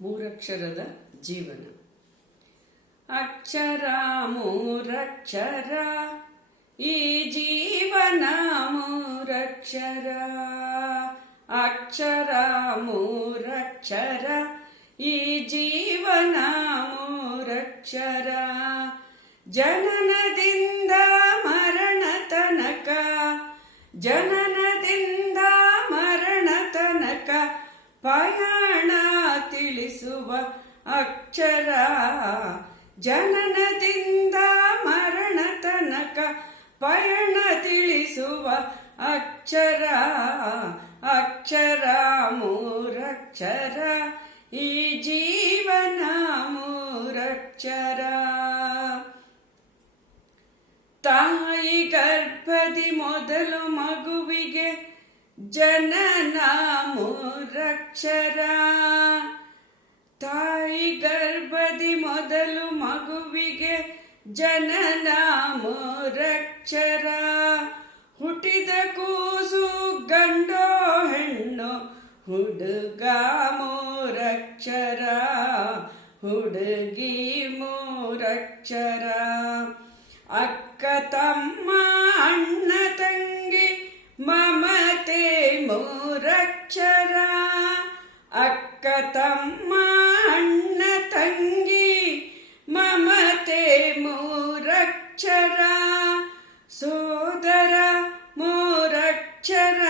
ಮೂರಕ್ಷರದ ಜೀವನ. ಅಕ್ಷರ ಮೂರಕ್ಷರ ಈ ಜೀವನ ಮೂರಕ್ಷರ. ಅಕ್ಷರ ಮೂರಕ್ಷರ ಈ ಜೀವನ ಮೂರಕ್ಷರ. ಜನನದಿಂದ ಮರಣ ತನಕ, ಜನನದಿಂದ ಮರಣ ತನಕ ಪಯಣ ತಿಳಿಸುವ ಅಕ್ಷರ. ಜನನದಿಂದ ಮರಣ ತನಕ ಪಯಣ ತಿಳಿಸುವ ಅಕ್ಷರ. ಅಕ್ಷರ ಮೂರಕ್ಷರ ಈ ಜೀವನ ಮೂರಕ್ಷರ. ತಾಯಿ ಗರ್ಭದಿ ಮೊದಲು ಮಗುವಿಗೆ ಜನನ ಮೂರಕ್ಷರ. ತಾಯಿ ಗರ್ಭದಿ ಮೊದಲು ಮಗುವಿಗೆ ಜನನ ಮೂರಕ್ಷರ. ಹುಟ್ಟಿದ ಕೂಸು ಗಂಡೋ ಹೆಣ್ಣು ಹುಡುಗ ಮೂರಕ್ಷರ, ಹುಡುಗಿ ಮೂರಕ್ಷರ. ಅಕ್ಕ ತಮ್ಮ ಅಣ್ಣ ತಂಗಿ ಮಮತೆ ಮೂರಕ್ಷರ. ಅಕ್ಕ ತಮ್ಮ ಅಣ್ಣ ತಂಗಿ ಮಮತೆ ಮೂರಕ್ಷರ. ಸೋದರ ಮೂರಕ್ಷರ,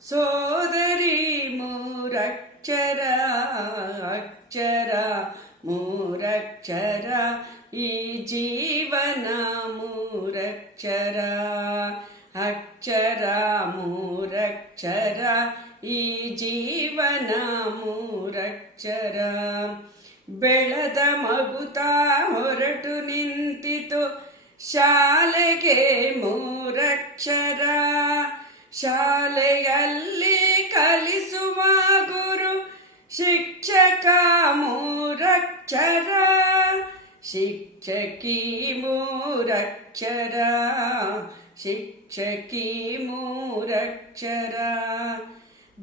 ಸೋದರಿ ಮೂರಕ್ಷರ. ಅಕ್ಷರ ಮೂರಕ್ಷರ ಈ ಜೀವನ ಮೂರಕ್ಷರ. ಅಕ್ಷರ ಮೂರಕ್ಷರ ಈ ಜೀವನ ಮೂರಕ್ಷರ. ಬೆಳೆದ ಮಗುತಾ ಹೊರಟು ನಿಂತಿತು ಶಾಲೆಗೆ ಮೂರಕ್ಷರ. ಶಾಲೆಯಲ್ಲಿ ಕಲಿಸುವ ಗುರು ಶಿಕ್ಷಕ ಮೂರಕ್ಷರ. ಶಿಕ್ಷಕಿ ಮೂರಕ್ಷರ, ಶಿಕ್ಷಕಿ ಮೂರಕ್ಷರ.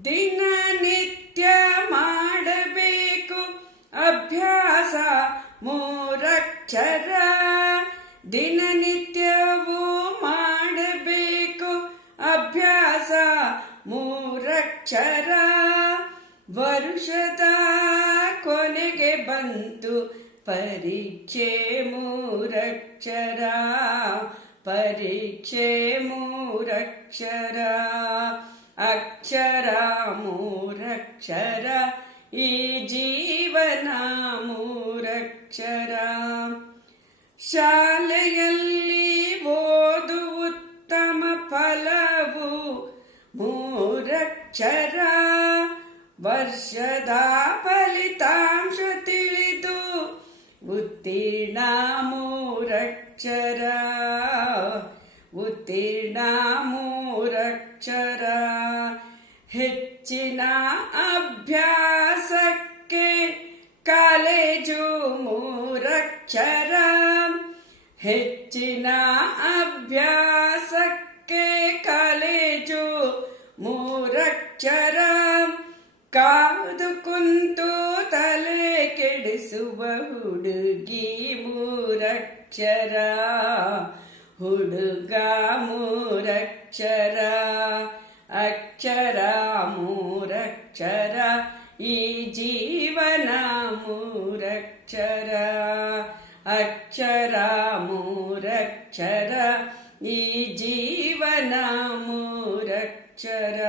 ದಿನನಿತ್ಯ ಮಾಡಬೇಕು ಅಭ್ಯಾಸ ಮೂರಕ್ಷರ. ದಿನನಿತ್ಯವೂ ಮಾಡಬೇಕು ಅಭ್ಯಾಸ ಮೂರಕ್ಷರ. ವರುಷದ ಕೊನೆಗೆ ಬಂತು ಪರೀಕ್ಷೆ ಮೂರಕ್ಷರ. ಪರೀಕ್ಷೆ ಮೂರಕ್ಷರ. ಅಕ್ಷರ ಮೂರಕ್ಷರ ಈ ಜೀವನ ಮೂರಕ್ಷರ. ಶಾಲೆಯಲ್ಲಿ ಓದು ಉತ್ತಮ ಫಲವು ಮೂರಕ್ಷರ. ವರ್ಷದ ಫಲಿತಾಂಶ ತಿಳಿದು ಉತ್ತೀರ್ಣ ಮೂರಕ್ಷರ. ಉತ್ತೀರ್ಣ ಮೂರಕ್ಷರ. ಹೆಚ್ಚಿನ ಅಭ್ಯಾಸಕ್ಕೆ ಕಾಲೇಜು ಮೂರಕ್ಷರ. ಹೆಚ್ಚಿನ ಅಭ್ಯಾಸಕ್ಕೆ ಕಾಲೇಜು ಮೂರಕ್ಷರ. ಕಾದು ಕುಂತು ತಲೆ ಕೆಡಿಸುವ ಹುಡುಗಿ ಮೂರಕ್ಷರ. ಹುಡುಗ ಮೂರಕ್ಷರ. ಅಕ್ಷರ ಮೂರಕ್ಷರ ಈ ಜೀವನ ಮೂರಕ್ಷರ. ಅಕ್ಷರ ಮೂರಕ್ಷರ ಈ ಜೀವನ ಮೂರಕ್ಷರ.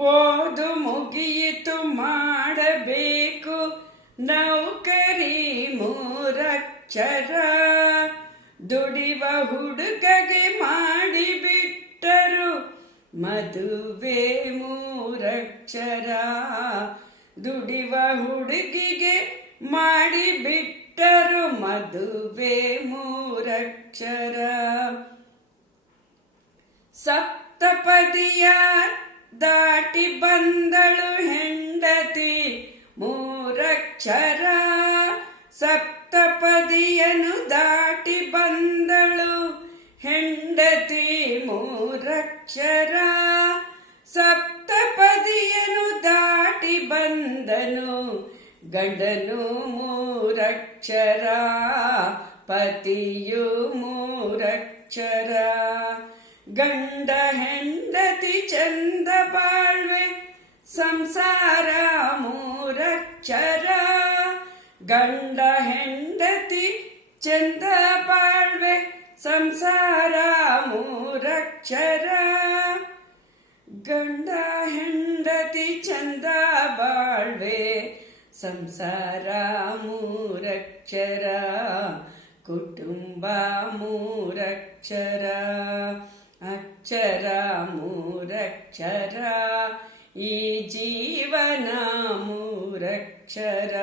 ಓದು ಮುಗಿಯಿತು ಮಾಡಬೇಕು ನೌಕರಿ ಮೂರಕ್ಷರ. ದುಡಿವ ಹುಡುಗಗೆ ಮಾಡಿಬಿಟ್ಟರು ಮದುವೆ ಮೂರಕ್ಷರ. ದುಡಿವ ಹುಡುಗಿಗೆ ಮಾಡಿಬಿಟ್ಟರು ಮದುವೆ ಮೂರಕ್ಷರ. ಸಪ್ತಪದಿಯ ದಾಟಿ ಬಂದಳು ಹೆಂಡತಿ ಮೂರಕ್ಷರ. ಸಪ್ತಪದಿಯನ್ನು ದಾಟಿ ಬಂದಳು ಹೆಂಡತಿ ಮೂರಕ್ಷರ. ಸಪ್ತಪದಿಯನ್ನು ದಾಟಿ ಬಂದ ಬಂದನು ಗಂಡನು ಮೂರಕ್ಷರ ಪತಿಯು ಮೂರಕ್ಷರ ಗಂಡ ಹೆಂಡತಿ ಚಂದ ಬಾಳ್ವೆ ಸಂಸಾರ ಮೂರಕ್ಷರ ಗಂಡ ಹೆಂಡತಿ ಚಂದ ಬಾಳ್ವೆ ಸಂಸಾರ ಮೂರಕ್ಷರ ಗಂಡ ಹೆಂಡತಿ ಚಂದ ಬಾಳ್ವೆ ಸಂಸಾರ ಮೂರಕ್ಷರ ಕುಟುಂಬ ಮೂರಕ್ಷರ ಅಕ್ಷರ ಮೂರಕ್ಷರ ಈ ಜೀವನ ಮೂರಕ್ಷರ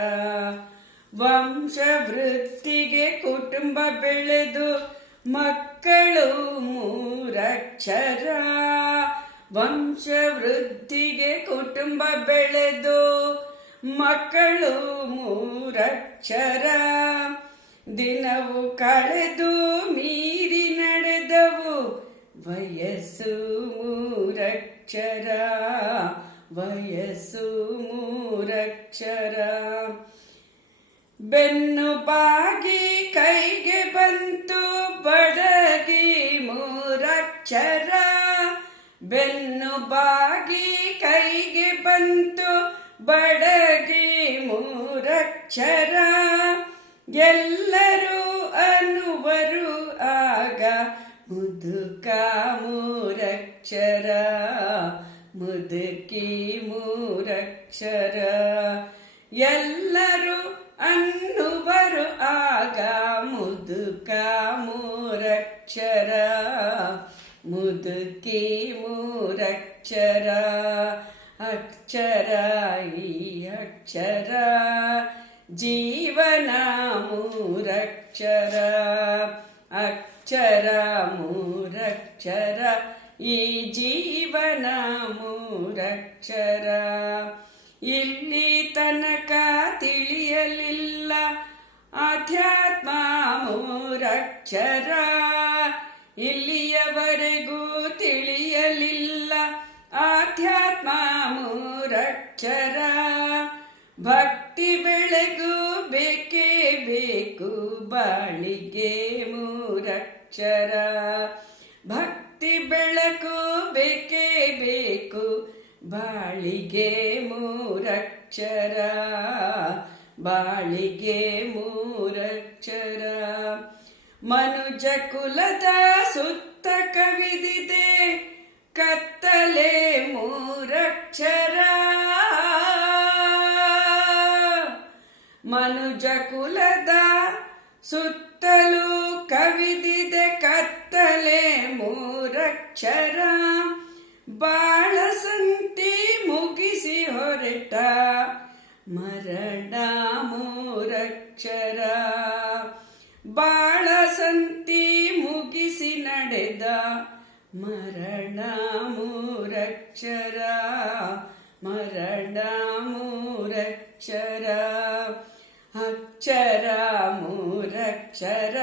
ವಂಶವೃದ್ಧಿಗೆ ಕುಟುಂಬ ಬೆಳೆದು ಮಕ್ಕಳು ಮೂರಕ್ಷರ ವಂಶವೃದ್ಧಿಗೆ ಕುಟುಂಬ ಬೆಳೆದು ಮಕ್ಕಳು ಮೂರಕ್ಷರ ದಿನವು ಕಳೆದು ಮೀರಿ ನಡೆದವು ವಯಸ್ಸು ಮೂರಕ್ಷರ ವಯಸ್ಸು ಮೂರಕ್ಷರ ಬೆನ್ನು ಬಾಗಿ ಕೈಗೆ ಬಂತು ಬಡಗಿ ಮೂರಕ್ಷರ ಬೆನ್ನು ಬಾಗಿ ಕೈಗೆ ಬಂತು ಬಡಗಿ ಮೂರಕ್ಷರ ಎಲ್ಲರೂ ಅನ್ನುವರು ಆಗ ಮುದುಕ ಮೂರಕ್ಷರ ಮುದುಕಿ ಮೂರಕ್ಷರ ಎಲ್ಲರೂ ಅನ್ನುವರು ಆಗ ಮುದುಕ ಮೂರಕ್ಷರ ಮುದುಕಿ ಮೂರಕ್ಷರ ಅಕ್ಷರ ಈ ಅಕ್ಷರ ಜೀವನ ಮೂರಕ್ಷರ ಅಕ್ಷರ ಮೂರಕ್ಷರ ಈ ಜೀವನ ಮೂರಕ್ಷರ ಇಲ್ಲಿ ತನಕ ತಿಳಿಯಲಿಲ್ಲ ಆಧ್ಯಾತ್ಮ ಮೂರಕ್ಷರ ಇಲ್ಲಿಯವರೆಗೂ ತಿಳಿಯಲಿಲ್ಲ ಆಧ್ಯಾತ್ಮ ಮೂರಕ್ಷರ ಭಕ್ತಿ ಬೆಳಗು ಬೇಕೇ ಬೇಕು ಬಾಳಿಗೆ ಮೂರಕ್ಷರ ಭಕ್ತಿ ಬೆಳಕು ಬೇಕೇ ಬೇಕು ಬಾಳಿಗೆ ಮೂರಕ್ಷರ ಬಾಳಿಗೆ ಮೂರಕ್ಷರ ಮನುಜ ಕುಲದ ಸುತ್ತ ಕವಿದಿದೆ ಕತ್ತಲೆ ಮೂರಕ್ಷರ ಮನುಜ ಕುಲದ ಸುತ್ತಲೂ ಕವಿದಿದೆ ಕತ್ತಲೆ ಮೂರಕ್ಷರ ಬಾಳಸಂತಿ ಮುಗಿಸಿ ಹೊರಟ ಮರಣ ಮೂರಕ್ಷರ ಬಾಳಸಂತಿ ಮುಗಿಸಿ ನಡೆದ ಮರಣ ಮೂರಕ್ಷರ ಮರಣ ಮೂರಕ್ಷರ ಅಕ್ಷರ ಮೂರಕ್ಷರ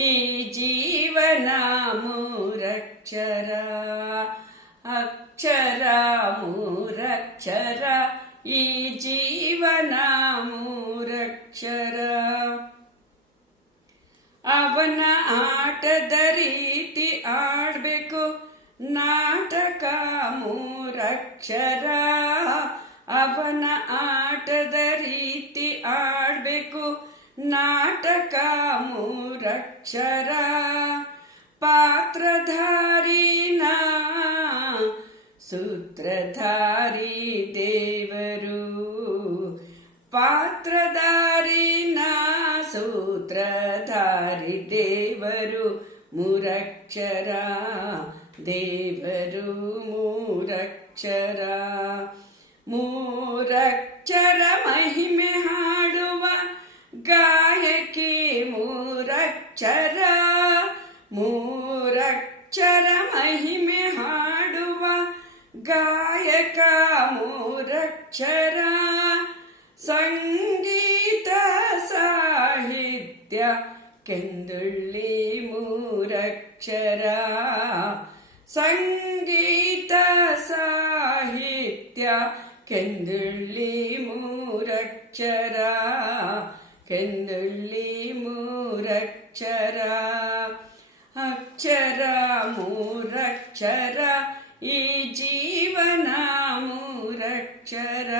ಈ ಜೀವನ ಮೂರಕ್ಷರ ಅಕ್ಷರ ಮೂರಕ್ಷರ ಈ ಜೀವನ ಮೂರಕ್ಷರ ಅವನ ಆಟದ ರೀತಿ ಆಡ್ಬೇಕು ನಾಟಕ ಮೂರಕ್ಷರ ಅವನ ಆಟದ ರೀತಿ ಆಡ್ಬೇಕು ನಾಟಕ ಮೂರಕ್ಷರ ಪಾತ್ರಧಾರಿನ ಸೂತ್ರಧಾರಿ ದೇವರು ಪಾತ್ರಧಾರಿನ ಸೂತ್ರಧಾರಿ ದೇವರು ಮೂರಕ್ಷರ ದೇವರು ಮೂರಕ್ಷರ ಮೂರಕ್ಷರ ಮಹಿಮೆ ಹಾಡುವ ಗಾಯಕಿ ಮೂರಕ್ಷರ ಮೂರಕ್ಷರ ಮಹಿಮೆ ಹಾಡುವ ಗಾಯಕ ಮೂರಕ್ಷರ ಸಂಗೀತ ಸಾಹಿತ್ಯ ಕೆಂದುಳ್ಳಿ ಮೂರಕ್ಷರ ಸಂಗೀತ ಸಾಹಿತ್ಯ ಕೆಂದುಳ್ಳಿ ಮೂರಕ್ಷರ ಕೆಂದುಳ್ಳಿ ಮೂರಕ್ಷರ ಅಕ್ಷರ ಮೂರಕ್ಷರ ಈ ಜೀವನ ಮೂರಕ್ಷರ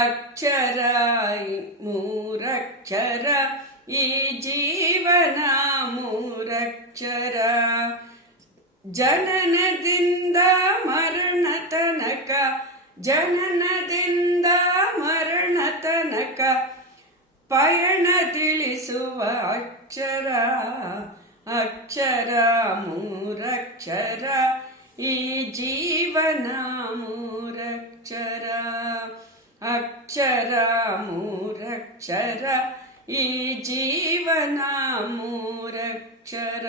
ಅಕ್ಷರ ಮೂರಕ್ಷರ ಈ ಜೀವನ ಮೂರಕ್ಷರ ಜನನದಿಂದ ಮರಣ ತನಕ ಜನನದಿಂದ ಮರಣ ತನಕ ಪಯಣ ತಿಳಿಸುವ ಅಕ್ಷರ ಅಕ್ಷರ ಮೂರಕ್ಷರ ಈ ಜೀವನ ಮೂರಕ್ಷರ ಅಕ್ಷರ ಮೂರಕ್ಷರ ಈ ಜೀವನ ಮೂರಕ್ಷರ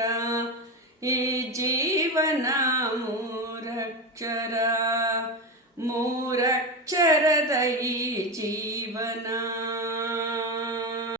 ಈ ಜೀವನ ಮೂರಕ್ಷರ ಮೂರಕ್ಷರದ ಈ ಜೀವನ